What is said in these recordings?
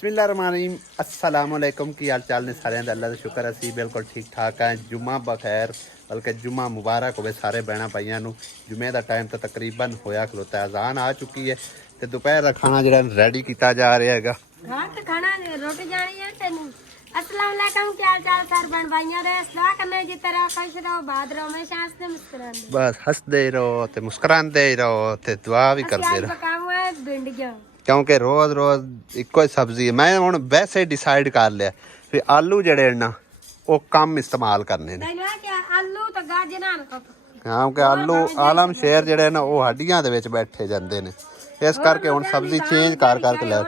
बिस्मिल्लाहिर्रहमानिर्रहीम अस्सलाम वालेकुम की हाल चाल ने सारे दा अल्लाह का शुक्र असी बिल्कुल ठीक ठाक है। जुम्मा बखैर बल्कि जुम्मा मुबारक होवे सारे भैन भाइयों नूं। जुम्मे का टाइम तो तकरीबन होया खलोता है, अजान आ चुकी है तो दोपहर का खाना जो रेडी किया जा रहा है। हाँ तो खाना रोटी जानी है तेनू। अस्सलाम वालेकुम क्या हाल चाल सारे भैन भाइयों रे। दुआ करने की तरह खुश रहो, बात रहो, हमेशा हंसते मुस्कुराते बस हंसते रहो ते मुस्कुराते रहो ते दुआ भी करते रहो, पकाऊं है भिंडियां क्योंकि रोज रोज इको ही सब्जी है। मैं हुण वैसे डिसाइड कर लिया भी आलू जड़े ना वो कम इस्तेमाल करने ने, आलू तो गाजरां क्योंकि आलू आलम शेर जड़े ना वो हड्डियां दे विच बैठे जांदे ने। इस करके हुण सब्जी चेंज कर करके लै।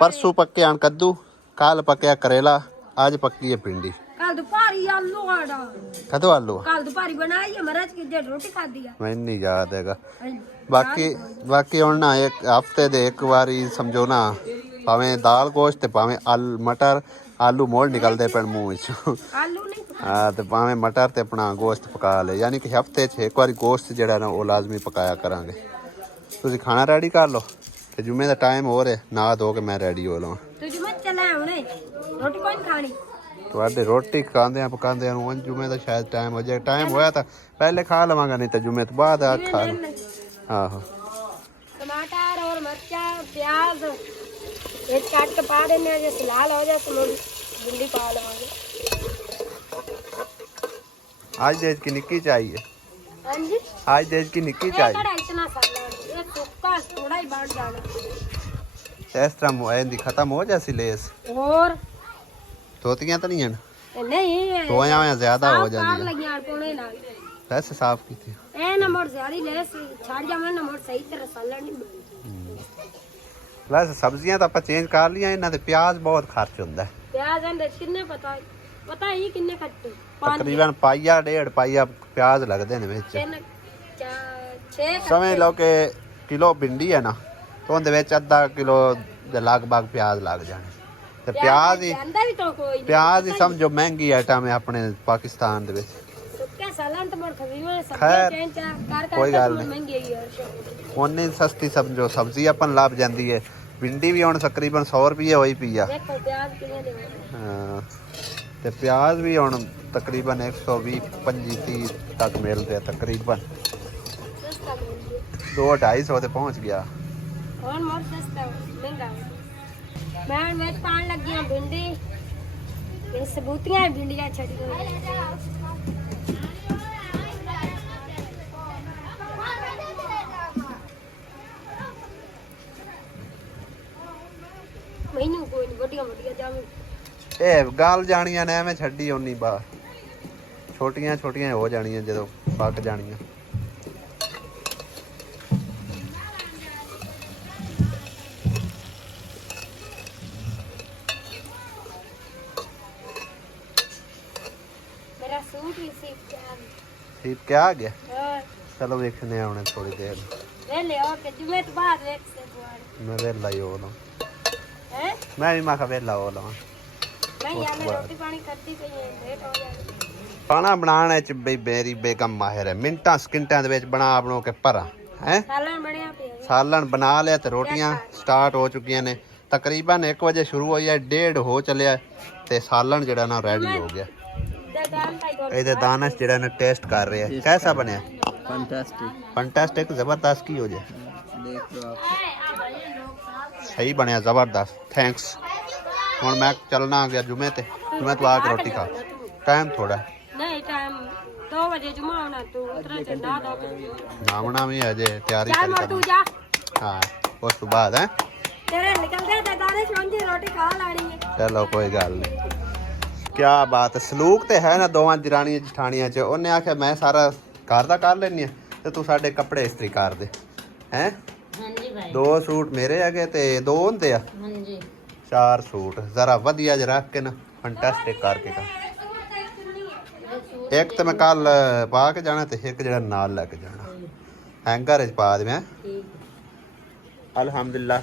परसों पक्के आन कद्दू, कल पक्या करेला, अज पक्की है भिंडी। कल दोपहरी आलू आड़ा कदों आलू कल दोपहरी बनाई है महाराज की डेढ़ रोटी खा दी है। मैनूं नहीं याद हैगा। बाकी हुण ना एक हफ्ते दे एक बारी समझो ना, भावें दाल गोश्त ते भावें मटर आलू मोड़ निकलते पे मूँह चों। आलू नहीं हाँ तो भावें मटर ते अपना गोश्त पका ले, यानी कि हफ्ते च एक बारी गोश्त जिहड़ा ना वो लाजमी पकाया करांगे। तुसीं खाना रेडी कर लो ते जुम्मे दा टाइम हो रहा, ना धो के मैं रेडी हो लवां। रोटी कौन खानी? तुहाडे रोटी खांदे पकांदे उन जुम्मे दा शायद टाइम हो जाए। टाइम होया तो पहले खा लवांगा, नहीं तो जुम्मे तो बाद खा लो। आहो टमाटर और मिर्चा प्याज एक काट के पा देने, जैसे लाल हो जाए तो भिंडी पा लवांगे। आज देश की निक्की चाहिए, हाँ जी आज देश की निक्की चाहिए। इतना ये सुक्का थोड़ा ही बांट जाना, इस तरह मोबाइल खत्म हो जैसी लेस और धोतियां तो नहीं हैं, नहीं धोया हुआ ज्यादा हो जाती वैसे साफ की थी। ए नंबर ज्यादा लेस छाड़ जा मैं नंबर सही तरह सालन नहीं बनी। वैसे सब्जियां तो आप चेंज कर लिया, इन्हां ते प्याज बहुत खर्च हुंदा है। प्याज अंदर कितने पता ही कितने खर्च तकरीबन पाइया डेढ़ पाइया प्याज लगदे ने विच। समझ लो कि किलो भिंडी है ना तो उहदे विच आधा किलो दे लगभग प्याज लग जाने। ते प्याज ही समझो महंगी आइटम है अपने पाकिस्तान दे विच। खैर कोई गल नहीं, उन्नी सस्ती समझो सब्जी अपन लभ जाती है। भिंडी भी हुण तकरीबन 100 रुपये होई पई आ। ते प्याज भी हुण तकरीबन 120-25-30 तक मिलते हैं तकरीबन। 200-250 ते पहुंच गया। मैं पान लगी हूं भिंडी, ये सबूतियां भिंडियां छड़ी मैनू कोई नहीं वड्डियां वड्डियां जावे ए गल जानियां ने एवें छड्डी ओनी बा छोटियां छोटियां हो जानियां जदों पक जानियां। मेरा सूट ही सीप क्या आ गया? चलो देखने आने थोड़ी देर ले ओके जुमे तो बाद देख से बुआर मैं वेला ही हो लूं हैं। मैं भी माखा वेला हो लवां। मैं यार रोटी पानी करती पई है, लेट हो जाएगी। खाना बनाने च बई मेरी बेगम माहिर है, मिनटां सकिंटां दे विच बना के भरा हैं। सालन बनया पिया, सालन बना लिया ते रोटियां स्टार्ट हो चुकियां ने। तकरीबन 1 बजे शुरू होई है, 1:30 हो चलिया ते सालन जिहड़ा ना रेडी हो गया। ਇਹਦੇ ਦਾਨਸ਼ ਜਿਹੜਾ ਨਾ ਟੈਸਟ ਕਰ ਰਿਹਾ ਹੈ, कैसा ਬਣਿਆ? फैंटास्टिक जबरदस्त की हो जाए, देख लो आप सही बनया जबरदस्त। थैंक्स। हुण मैं चलना आ गया जुमे ते, जुमे तो आके रोटी खा। टाइम थोड़ा नहीं, टाइम 2 बजे जुमा होना, तू उतरा चंदा दो नामना भी अजे तैयारी कर तू जा। हां उस तो बाद है तेरे निकल गए ते दानश मंजी रोटी खा लानी है। चलो कोई गल नहीं। क्या बात है, सलूक तो है ना दोवां जरानियां जठानियां च। उन्हें आख्या मैं सारा घर का कर लैनी ते तू साडे कपड़े इस्त्री कर दे हैं। हां जी भाई, 2 सूट मेरे है ते 2 हुंदे आ। हां जी 4 सूट जरा वधिया ज रख के ना फैंटास्टिक करके का। एक तो मैं कल पा के जाना ते एक जरा नाल लेके जाना, हैंगर च पा देवां। अल्हम्दुलिल्लाह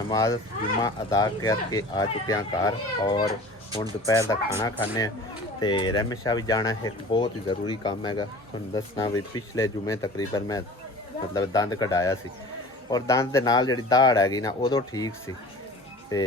नमाज जुम्मा अदा करके आ चुके हैं घर, और हुण दोपहर का खाना खाने ते रहमशा भी जाना है। एक बहुत ही ज़रूरी काम हैगा तुहानूं दसना भी। पिछले जुमे तकरीबन मैं मतलब दंद कढाया सी, और दंद दे नाल जिहड़ी दाड़ हैगी ना उदों ठीक सी ते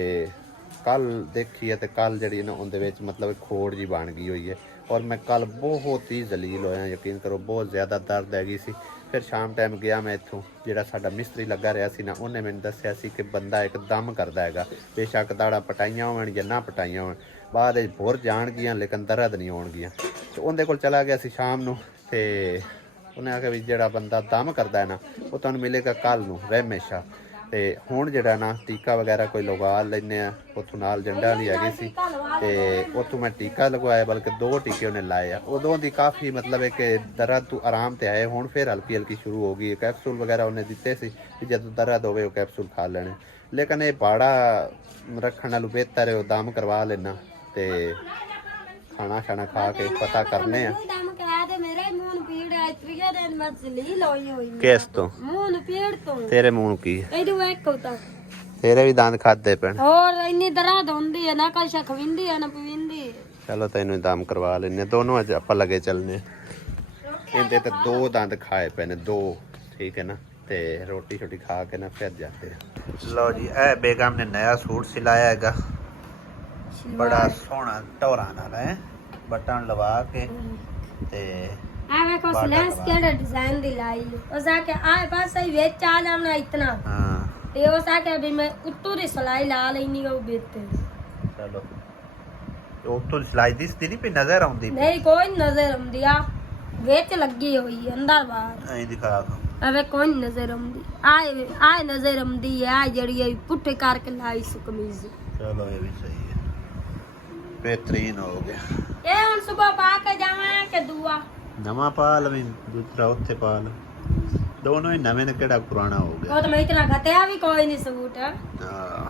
ਕੱਲ ਦੇਖੀ ਹੈ ਤੇ ਕੱਲ ਜਿਹੜੀ ਨਾ ਉਹਦੇ ਵਿੱਚ ਮਤਲਬ ਖੋੜ ਜੀ ਬਣ ਗਈ ਹੋਈ ਹੈ ਔਰ ਮੈਂ ਕੱਲ ਬਹੁਤ ਹੀ ਜ਼ਲੀਲ ਹੋਇਆ, ਯਕੀਨ ਕਰੋ ਬਹੁਤ ਜ਼ਿਆਦਾ ਦਰਦ ਹੈਗੀ ਸੀ। ਫਿਰ ਸ਼ਾਮ ਟਾਈਮ ਗਿਆ ਮੈਂ ਇੱਥੋਂ, ਜਿਹੜਾ ਸਾਡਾ ਮਿਸਤਰੀ ਲੱਗਾ ਰਿਹਾ ਸੀ ਨਾ, ਉਹਨੇ ਮੈਨੂੰ ਦੱਸਿਆ ਸੀ ਕਿ ਬੰਦਾ ਇੱਕਦਮ ਕਰਦਾ ਹੈਗਾ, ਬੇਸ਼ੱਕ ਦਾੜਾ ਪਟਾਈਆਂ ਹੋਣ ਜਾਂ ਨਾ ਪਟਾਈਆਂ ਹੋਣ, ਬਾਅਦ ਵਿੱਚ ਭੁਰ ਜਾਣਗੀਆਂ ਲੇਕਿਨ ਦਰਦ ਨਹੀਂ ਹੋਣਗੀਆਂ। ਤੇ ਉਹਦੇ ਕੋਲ ਚਲਾ ਗਿਆ ਸੀ ਸ਼ਾਮ ਨੂੰ, ਤੇ ਉਹਨੇ ਆਖਿਆ ਵੀ ਜਿਹੜਾ ਬੰਦਾ ਦਮ ਕਰਦਾ ਹੈ ਨਾ ਉਹ ਤੁਹਾਨੂੰ ਮਿਲੇਗਾ ਕੱਲ ਨੂੰ ਹਮੇਸ਼ਾ। ਤੇ ਹੁਣ ਜਿਹੜਾ ਨਾ ਟੀਕਾ ਵਗੈਰਾ ਕੋਈ ਲਗਵਾ ਲੈਂਦੇ ਆ, ਉੱਥੋਂ ਨਾਲ ਜੰਡਾ ਵਾਲੀ ਹੈਗੀ ਸੀ ਤੇ ਉੱਥੋਂ ਮੈਂ ਟੀਕਾ ਲਗਵਾਇਆ, ਬਲਕਿ 2 ਟੀਕੇ ਉਹਨੇ ਲਾਏ ਆ। ਉਦੋਂ ਦੀ ਕਾਫੀ ਮਤਲਬ ਹੈ ਕਿ ਦਰਦ ਤੋਂ ਆਰਾਮ ਤੇ ਆਏ, ਹੁਣ ਫਿਰ ਹਲਕੀ ਹਲਕੀ ਸ਼ੁਰੂ ਹੋ ਗਈ। ਕੈਪਸੂਲ ਵਗੈਰਾ ਉਹਨੇ ਦਿੱਤੇ ਸੀ ਕਿ ਜਦੋਂ ਦਰਦ ਹੋਵੇ ਉਹ ਕੈਪਸੂਲ ਖਾ ਲੈਣੇ, ਲੇਕਿਨ ਇਹ ਬਾੜਾ ਰੱਖਣ ਨਾਲੋਂ ਬਿਹਤਰ ਹੈ ਉਹ ਦਮ ਕਰਵਾ ਲੈਣਾ ਤੇ ਖਾਣਾ ਖਾਣਾ ਖਾ ਕੇ ਪਤਾ ਕਰਨੇ ਆ। ਕਿਸ ਤੋਂ? ਤੇਰੇ ਮੂੰਹ ਨੂੰ ਕੀ? ਤੇਰੇ ਵੀ ਦੰਦ ਖਾਦੇ ਪੈਣ। ਹੋਰ ਇੰਨੀ ਦਰਦ ਹੁੰਦੀ ਹੈ ਨਾ, ਕੋਈ ਸ਼ਖਵਿੰਦੀ ਹੈ ਨਾ ਪਵਿੰਦੀ। ਚਲੋ ਤੈਨੂੰ ਦਮ ਕਰਵਾ ਲੈਨੇ ਦੋਨੋਂ, ਅੱਜ ਆਪਾਂ ਲੱਗੇ ਚੱਲਨੇ। ਇਹਦੇ ਤੇ 2 ਦੰਦ ਖਾਏ ਪਏ ਨੇ, 2, ਠੀਕ ਹੈ ਨਾ, ਤੇ ਰੋਟੀ ਛੋਟੀ ਖਾ ਕੇ ਨਾ ਫਿਰ ਜਾਂਦੇ। ਲਓ ਜੀ, ਇਹ ਬੇਗਮ ਨੇ ਨया सूट सिलाया ਹੈਗਾ, ਬੜਾ ਸੋਹਣਾ ਟੋਰਾਂ ਨਾਲ ਹੈ, ਬਟਨ ਲਵਾ ਕੇ ਤੇ ਆ ਵੇਖੋ ਸਲੈਂਸ ਕਿਹੜਾ ਡਿਜ਼ਾਈਨ ਦੀ ਲਾਈ। ਉਹ ਸਾ ਕੇ ਆਏ ਪਾਸੇ ਹੀ ਵਿੱਚ ਆ ਜਾਣਾ ਇਤਨਾ। ਹਾਂ, ਤੇ ਉਹ ਸਾ ਕੇ ਵੀ ਮੈਂ ਉੱਤੋਂ ਦੀ ਸਲਾਈ ਲਾ ਲੈਣੀ ਉਹ ਬਿੱਤੇ। ਚਲੋ ਉੱਤੋਂ ਦੀ ਸਲਾਈ ਦਿਸਦੀ ਨਹੀਂ ਪਈ, ਨਜ਼ਰ ਆਉਂਦੀ ਨਹੀਂ, ਕੋਈ ਨਜ਼ਰ ਆਉਂਦੀ ਆ, ਵਿੱਚ ਲੱਗੀ ਹੋਈ ਅੰਦਰ ਬਾਹਰ। ਐਂ ਦਿਖਾ ਅਵੇ ਕੋਈ ਨਜ਼ਰ ਆਉਂਦੀ, ਆਏ ਨਜ਼ਰ ਆਉਂਦੀ ਆ ਜਿਹੜੀ ਇਹ ਪੁੱਠੇ ਕਰਕੇ ਲਾਈ ਸੀ ਕਮੀਜ਼। ਚਲੋ ਇਹ ਵੀ ਸਹੀ ਹੈ, ਬਿਹਤਰੀਨ ਹੋ ਗਿਆ। ਇਹ ਹੁਣ ਸਵੇਰ ਪਾ ਕੇ ਜਾਵਾਂ ਕਿ ਦੂਆ ਨਵਾਂ ਪਾ ਲਵੇਂ, ਦੂਸਰਾ ਉੱਥੇ ਪਾ ਲ, ਦੋਨੋਂ ਹੀ ਨਵੇਂ ਨੇ, ਕਿਹੜਾ ਪੁਰਾਣਾ ਹੋ ਗਿਆ। ਉਹ ਤਾਂ ਮੈਂ ਇਤਨਾ ਘਟਿਆ ਵੀ ਕੋਈ ਨਹੀਂ ਸੂਟ। ਹਾਂ,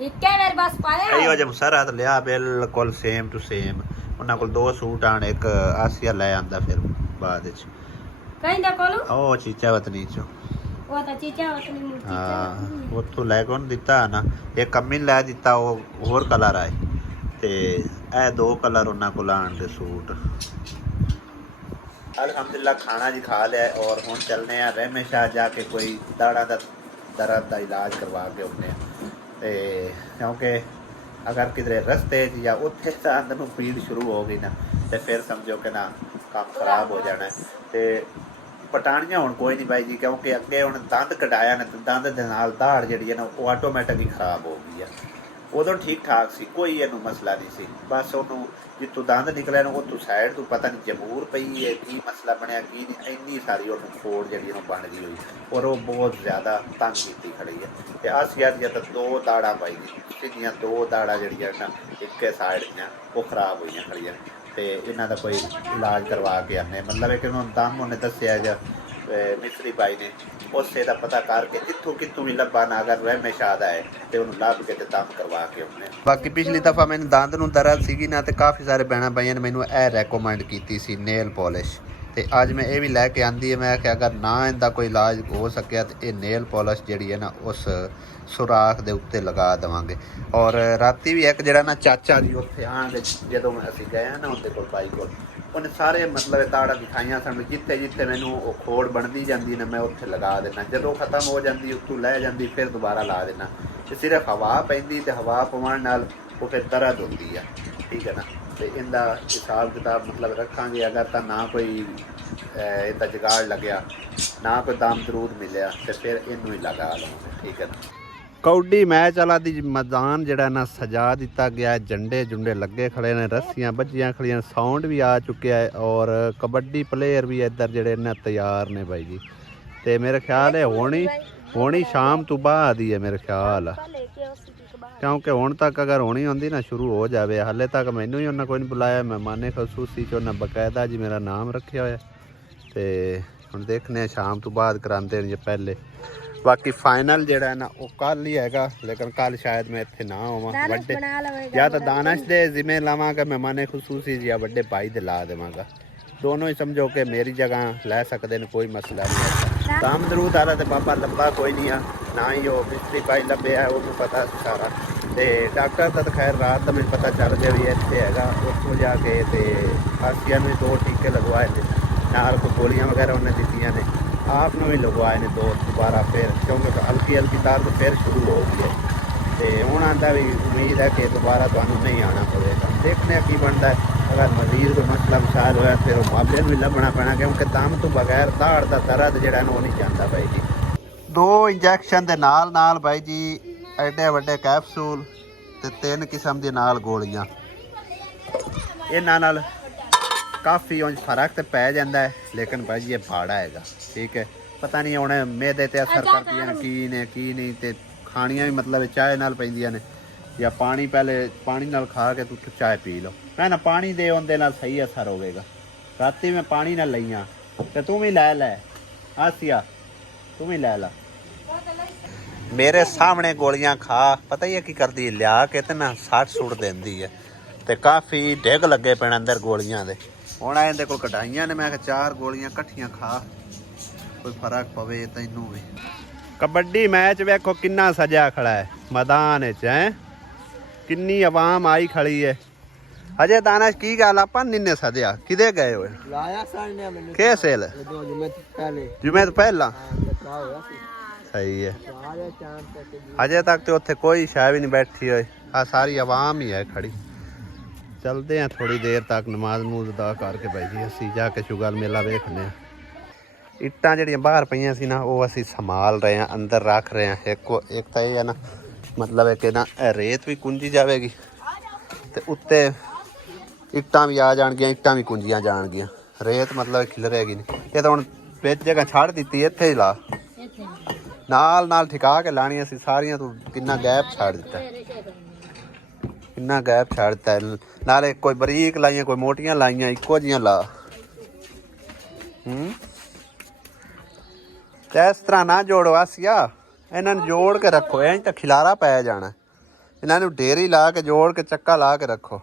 ਇੱਕੇ ਵਾਰ ਬਸ ਪਾਇਆ ਇਹੋ ਜਿਹਾ ਮੁਸਰਤ ਲਿਆ, ਬਿਲਕੁਲ ਸੇਮ ਟੂ ਸੇਮ। ਉਹਨਾਂ ਕੋਲ 2 ਸੂਟ ਆਣ, ਇੱਕ ਆਸੀਆ ਲੈ ਆਂਦਾ ਫਿਰ ਬਾਅਦ ਵਿੱਚ। ਕਹਿੰਦਾ ਕੋਲ ਉਹ ਚੀਚਾ ਵਤਨੀ ਚੋਂ, ਉਹ ਤਾਂ ਚੀਚਾ ਵਤਨੀ ਮੂਰਤੀ ਹਾਂ, ਉੱਥੋਂ ਲੈ ਕੇ ਉਹਨੂੰ ਦਿੱਤਾ ਨਾ, ਇੱਕ ਕੰਮੀ ਲੈ ਦਿੱਤਾ, ਉਹ ਹੋਰ ਕਲਰ ਆਏ, ਤੇ ਇਹ 2 ਕਲਰ ਉਹਨਾਂ ਕੋਲ ਆਣ ਦੇ ਸੂਟ। अल्हम्दुलिल्लाह खाना जी खा लिया और हम चलने रहमे शाह जाके कोई दाड़ा दा दर्द का इलाज करवा के आने, क्योंकि अगर किधरे रस्ते या उत्थे अंदर में पीड़ शुरू हो गई ना तो फिर समझो कि ना काम खराब हो जाना है। तो पटाणियां हुण कोई नहीं भाई जी, क्योंकि अगे हुण दंद कटाया ने, दंद दे नाल दाड़ जिहड़ी है ना वो आटोमैटिक ही खराब हो गई है। उदों ठीक ठाक सी, कोई इनू मसला नहीं सी, बस उन्होंने जितों दंद निकले ना उतों साइड तो पता नहीं जमूर पई है, की मसला बनया की नहीं, इन्नी सारी उन्होंने खोड़ जी बन गई हुई और वो बहुत ज़्यादा तंग की खड़ी है। तो आसिया तो 2 दाड़ा पाई सीधियाँ, 2 दाड़ा जी ना एक साइड दियाँ वो खराब हुई खड़िया। तो इन्हों का कोई इलाज करवा के आने, मतलब कि उन्होंने दम उन्हें दसिया जा मिस्त्री भाई ने उसे का पता करके जितों कितों भी लब्बा ना, अगर रहमे शाह है तो उन्होंने लभ के दम करवा के उन्हें। बाकी पिछली दफ़ा मैंने दंद नूं दर्द सी ना, तो काफ़ी सारे भैन भाइयों ने मैनू यह रैकोमेंड की सी नेल पॉलिश, तो अज मैं ये भी लैके आंदी है। मैं आख्या अगर ना इनका कोई इलाज हो सकिया तो ये नेल पॉलिश जी है ना उस सुराख के उत्ते लगा देवांगे। और राती भी एक जरा ना चाचा जी उत्थे आके जो असीं गए ना उनके कोल बाई कोल, उन्हें सारे मतलब दाड़ा दिखाइया सन, जिथे जिथे मैनू खोड़ बनती जाती ना मैं उत्थे लगा देना, जो खत्म हो जाती उत्तों लै जाती फिर दोबारा ला देना। तो सिर्फ हवा पैंदी तो हवा पवन नाल वो फिर दर्द होती है, ठीक है ना। तो इनका हिसाब किताब मतलब रखांगे, अगर तो ना कोई इनका जुगाड़ लग्या, ना कोई दाम दरूद मिलया तो फिर इनू ही लगा लवांगे, ठीक है ना। कौडी मैच वाला दी मैदान जड़ा ना सजा दिता गया, झंडे झुंडे लगे खड़े ने, रस्सियां बजियां खड़ियां, साउंड भी आ चुके है और कबड्डी प्लेयर भी इधर जड़े ने तैयार ने भाई जी। तो मेरे ख्याल है होनी शाम तो बाद ही है मेरे ख्याल, क्योंकि हुण तक अगर होनी होंदी ना शुरू हो जाए, हाले तक मैनू ही उन्हें कोई नहीं बुलाया, मेहमाने खसूसी च उन्हें बकायदा जी मेरा नाम रखे हुआ। तो हुण देखने शाम तो बाद कराते हैं जे पहले। बाकी फाइनल जड़ा है ना वो कल ही हैगा, लेकिन कल शायद मैं इत्थे ना होवां, वड्डे या तो दानश दे जिम्मे लावांगा मेहमाने खसूसी या वड्डे भाई दे ला देवांगा, दोनों ही समझो कि मेरी जगह लै सकते हैं, कोई मसला नहीं। दाम दरूद आला तो बाबा लंबा कोई नहीं है, ना ही वो मिस्त्री भाई लभे है, वो पता सारा। तो डॉक्टर का तो खैर रात का मैं पता चल गया भी इत्थे हैगा, उत्थों जाके तो आसिया में 2 टीके लगवाए ने, नाल कोई गोलियां वगैरह उन्हें दित्तियां ने, आपने भी लगवाए ने 2 दोबारा फिर, क्योंकि हल्की हल्की दर्द फिर शुरू हो गई है। ਤੇ ਉਹਨਾਂ ਦਾ ਵੀ ਉਮੀਦ ਹੈ ਕਿ ਦੁਬਾਰਾ ਤੁਹਾਨੂੰ ਨਹੀਂ ਆਉਣਾ ਪਵੇਗਾ। ਦੇਖਦੇ ਹਾਂ ਕੀ ਬਣਦਾ ਹੈ। अगर मजीद कोई मसला विशाल होया फिर मुआवजे भी लभना पैना, क्योंकि दम तो बगैर दाड़ का दर्द जो है वो नहीं जाता भाई जी। 2 इंजैक्शन के नाल भाई जी एडे वड्डे कैप्सूल ते 3 किस्म दी नाल गोलियां, इन्हां नाल काफ़ी उंज फर्क तो पै जाता है, लेकिन भाई जी ये भाड़ा हैगा, ठीक है। पता नहीं हुण मेदे ते असर करदियां ने की नहीं, ते खाणियां भी मतलब चाय नाल पैंदियां ने, या पानी पहले पानी नाल खा के तू चाय पी लो। मैं ना पानी दे उनके नाल सही असर होगा। राती मैं पानी ना लईया तो तू भी लै आसिया, तू भी लै ला। मेरे सामने गोलियां खा, पता ही है की करती, लिया के ते ना सट सुट देंदी है, ते काफ़ी डिग लगे पैण अंदर गोलियां दे। हुण इहदे कोल कढाइयां ने, मैं 4 गोलियां कट्ठियां खा, कोई फर्क पवे तैनू भी। कबड्डी मैच वेखो किन्ना सजा खड़ा है मैदान च, है किन्नी आवाम आई खड़ी है। अजय दानश की गल अपन निन्ने सदया किदे गए हुए लाया साने मैंने के सेल जुमे तो पहला सही है। अजय तक तो उत्थे कोई शाय भी नहीं बैठी हुई, आ सारी आवाम ही है खड़ी। चलते हैं थोड़ी देर तक नमाज नूज अदा करके भाई जी असी जाके शुगर मेला वेखने। इट्टां जिहड़ियां बाहर पईयां सी ना वो असी संभाल रहे हैं, अंदर रख रहे हैं। एक तो ये है ना मतलब है कि ना रेत भी कुंजी जाएगी, तो उत्ते इट्टां भी आ जाणगियां, इट्टां भी कुंजियां जाणगियां, रेत मतलब खिलरेगी नहीं। ये तो हुण विच जगह छड़ दित्ती, इत्थे ही ला नाल नाल ठिका के लाणियां सी सारियां। तू किन्ना गैप छाड़ दित्ता, किन्ना गैप छाड़ दित्ता। नाले कोई बरीक लाइयां, कोई मोटियां लाइयां, इक्को जिहियां ला। ते इस तरह ना जोड़ो आसिया, इन्हां नूं जोड़ के रखो, इंज तां खिलारा पै जाना। इन्हां नूं ढेरी ला के जोड़ के चक्का ला के रखो।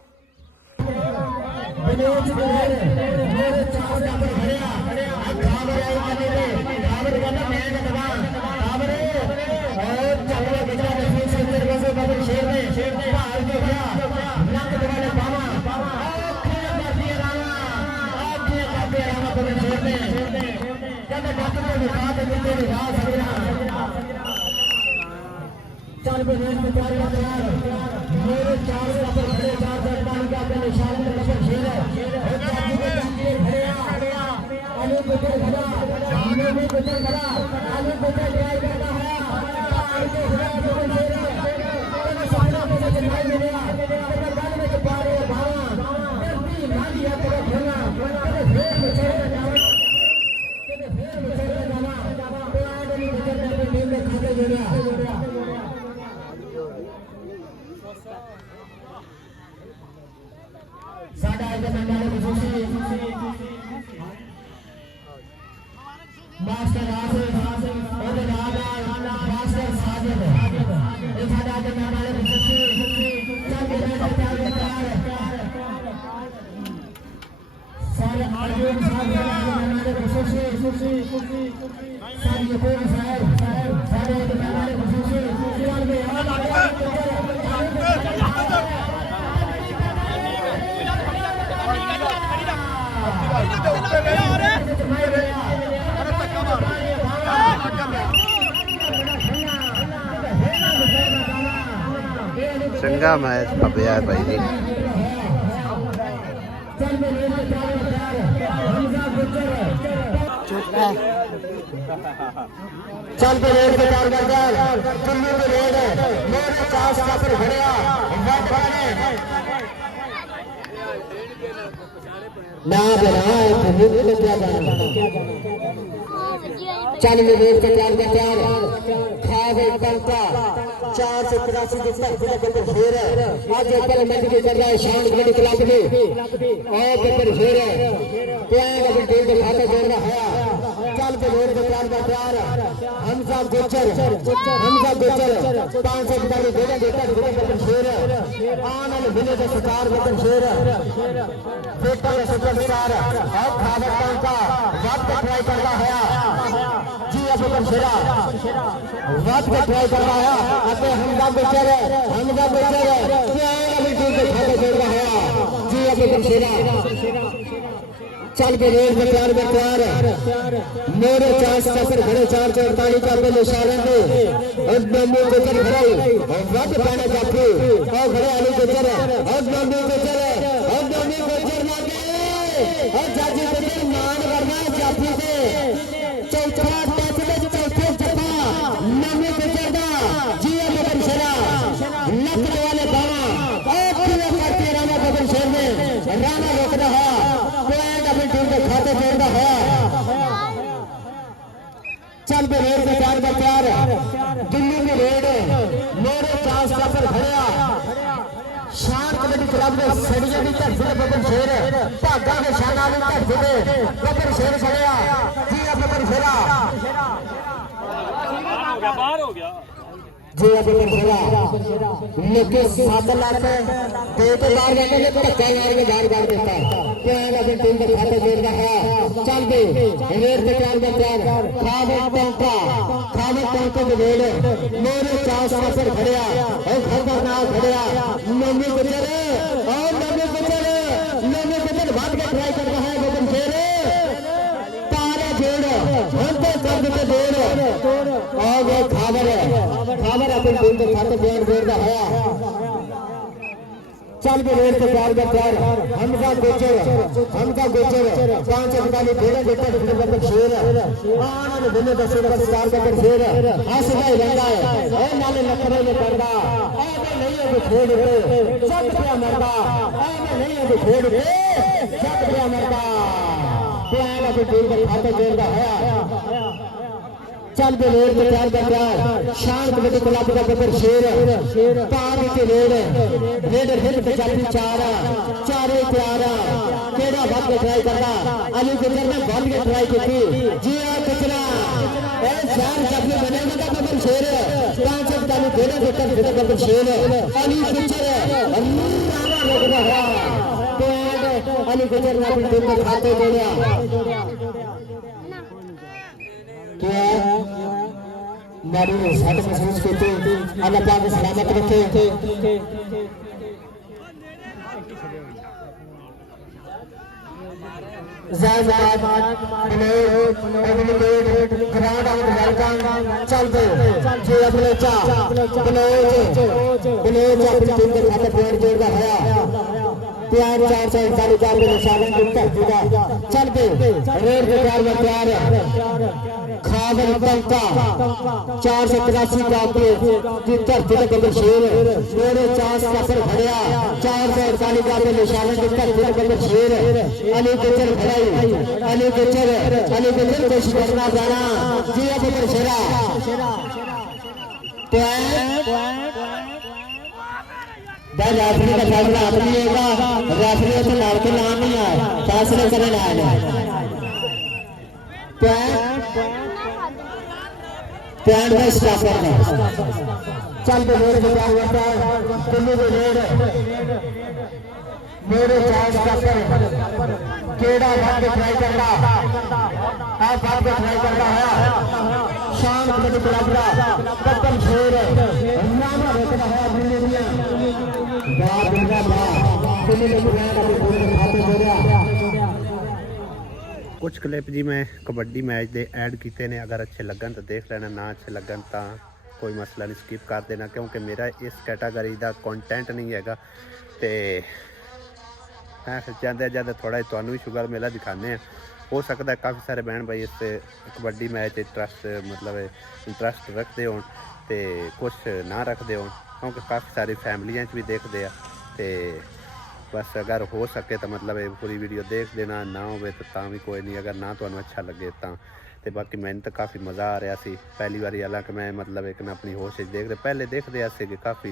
चंगा मैच पपया है भाई जी। चल पे रेड के चार कर चुन्नी पे रेड है मेरे चार साफर भड़या वट बने ना बना भूमि में क्या जाना। चल में रेड के चार खा गई पंका 483 जितना फिर फेर है आज ऊपर मैच के कर रहा है शान कबड्डी क्लब में और ऊपर फेर है प्यार अभी टीम के खाते जोड़ रहा है। चल पे रोड के प्यार हमसा गोचर 500 रुपये देगा देता बटन शेर आने वाले मिले तो सरकार बटन शेर बेटा का सुपरस्टार और खावत का बात का ट्राई कर रहा है जी अब बटन शेरा बात का ट्राई कर रहा है अबे हमदा बेचर क्या अभी टीम के खाते जोड़ रहा है जी अब बटन शेरा चल के रेड में तैयार मेरे 4 सफर घरे 448 का पे इशारे पे और बंदे को चल खड़ाई और रद पाना जाके और खड़े आलू को चल और बंदे को चल और बंदे को चल मारे और जाजी को चल मान करना जाफी से चौथा टच में चौथे जपा नमे को चलदा जिया बदन शरा नकल वाले बावा और पूरा करते राणा बदन शेर में राणा रोक रहा अपनी टीम के खाते जोड़ रहा है चल के रेड में तैयार दिल्ली में रेड मेरे 4 सफर खड़िया शान कबड्डी क्लब में सड़िया की धरती बदन शेर भागा के शान वाली धरती में बदन शेर खड़िया जी बदन शेरा बाहर हो गया जी बदन शेरा लेके 7 लाख पे तो बाहर जाने के धक्का मार के बाहर देता प्यार अपनी टीम के खाते जोड़ रहा है चल दे रेड में तैयार खावे टोंका के रेड मेरे 4 सफर खड़िया और खतरनाक खड़िया नमी को चले और नमी को चले भाग के ट्राई कर रहा है बदन शेर तारे जोड़ हम तो कर देते जोड़ और वो खावर अपनी टीम के खाते जोड़ रहा है चल के रेड पे तैयार हमका गोचर 5 अटकाली भेड़े बेटा बदन शेर आने ने दिने 10 का स्टार का शेर हंस गए रंगा है ए नाले लखरे ने करदा ए नहीं है तो छोड़ दे सब पे मरदा ए नहीं है तो छोड़ दे सब पे मरदा प्यार अपनी टीम के खाते जोड़ रहा है चल के रेड में तैयार शान कबड्डी क्लब का बदन शेर पार के रेड हिट पे चलती चारे तैयार केड़ा भाग के ट्राई करदा अली गुजर ने बॉल के ट्राई की जी आ कचरा ए शान कबड्डी बनेगा का बदन शेर 5 अटकाली भेड़े बेटा बदन शेर अली गुजर राणा रोक रहा है अली गुजर ने अपनी टीम के खाते जोड़ा क्या मारी साथ महसूस करते अल्लाह पाक सलामत रखे ग्राउंड आउट वेलकम चल दे जे अपने बलोच अपनी टीम के खाते पॉइंट जोड़ रहा है प्यार 441 का निशान धरती का चल के रेड के तैयार खावन टंका 483 का की धरती का बदन शेर मेरे 4 सफर खड़िया 448 का निशान धरती का बदन शेर अली गुजर खड़ाई अली गुजर कोशिश करना जाना जी बदन शेरा रेफरी का फैसला अपनी होगा रेफरी से लड़के नाम नहीं आए फैसले करने आए पैंट में स्टाफ करना चल के मेरे को क्या होता है दिल्ली में रेड मेरे 4 सफर केड़ा भाग के ट्राई करना आप भाग के ट्राई करना है शान कबड्डी क्लब का बदन शेर नाम रखना है दिल्ली में कुछ क्लिप जी मैं कबड्डी मैच दे ऐड किए ने अगर अच्छे लगन तो देख लेना ना अच्छे लगन तो कोई मसला नहीं स्किप कर देना क्योंकि मेरा इस कैटागरी का कंटेंट नहीं है तो मैं जाते जाते थोड़ा भी शुगर मेला दिखाने हो सकता है काफ़ी सारे बहन भाई इस कबड्डी मैच इंटरस्ट रखते हो तो कुछ ना रखते हो क्योंकि काफ़ी सारी फैमिलियां भी देखते हैं तो बस अगर हो सके तो पूरी वीडियो देख देना ना हो तो भी कोई नहीं अगर ना तो अच्छा लगे तो बाकी मैंने तो काफ़ी मज़ा आ रहा सी पहली बार हालांकि मैं एक ना अपनी होश देख पहले देखते ऐसे कि काफ़ी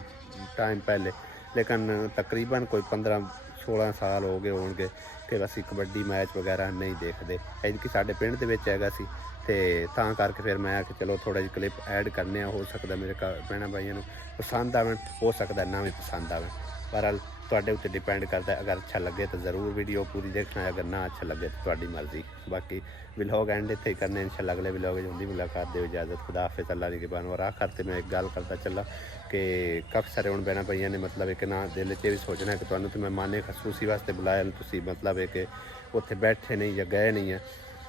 टाइम पहले लेकिन तकरीबन कोई 15-16 साल हो गए होंगे कि असी कबड्डी मैच वगैरह नहीं देखते कि साढ़े पिंड है तो करके फिर मैं कि चलो थोड़ा जी क्लिप ऐड करने हो सकता मेरे भैन भाइयों पसंद आवन हो सकता ना भी पसंद आवन बहरहाल तुहाडे उत्ते डिपेंड करता है अगर अच्छा लगे तो ज़रूर वीडियो पूरी देखना है अगर ना अच्छा लगे तो तुहाडी मर्जी बाकी व्लॉग एंड इत्थे करने इंशाल्लाह अगले व्लॉग होंदी मुलाकात दे इजाज़त खुदा हाफिज़ अल्लाह निगहबान और आखिर ते मैं एक गल करता चला कि काफ़ी सारे हुण भैणां भाईयां ने मतलब एक ना दिल च भी सोचना है कि तुहानूं तो मैं माने खसूसी वास्ते बुलाया तुसीं मतलब एक उत्थे बैठे नहीं या गए नहीं है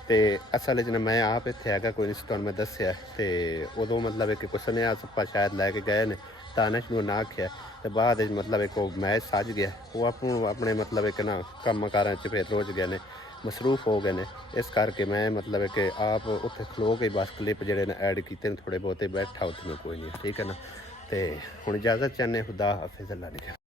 ते असल च ना मैं आप इत्थे हैगा कोई नहीं तुहानूं मैं दस्सिया ते उदों मतलब एक कोई सुनेहा सप्पा शायद लैके गए ने दानिश नूं ना आख्या ते बाद मतलब एक मैच सज गया वो अपने मतलब एक ना कम्म कारां च फिर रोज गए ने मसरूफ हो गए ने इस करके मैं मतलब कि आप उत्थे खलो के बस क्लिप जेह्ड़े ने ऐड कीते थोड़े बहुते बैठा उत्थे में कोई नहीं ठीक है ना ते हुण इजाज़त चाहने खुदा हाफिज़ अल्लाह ने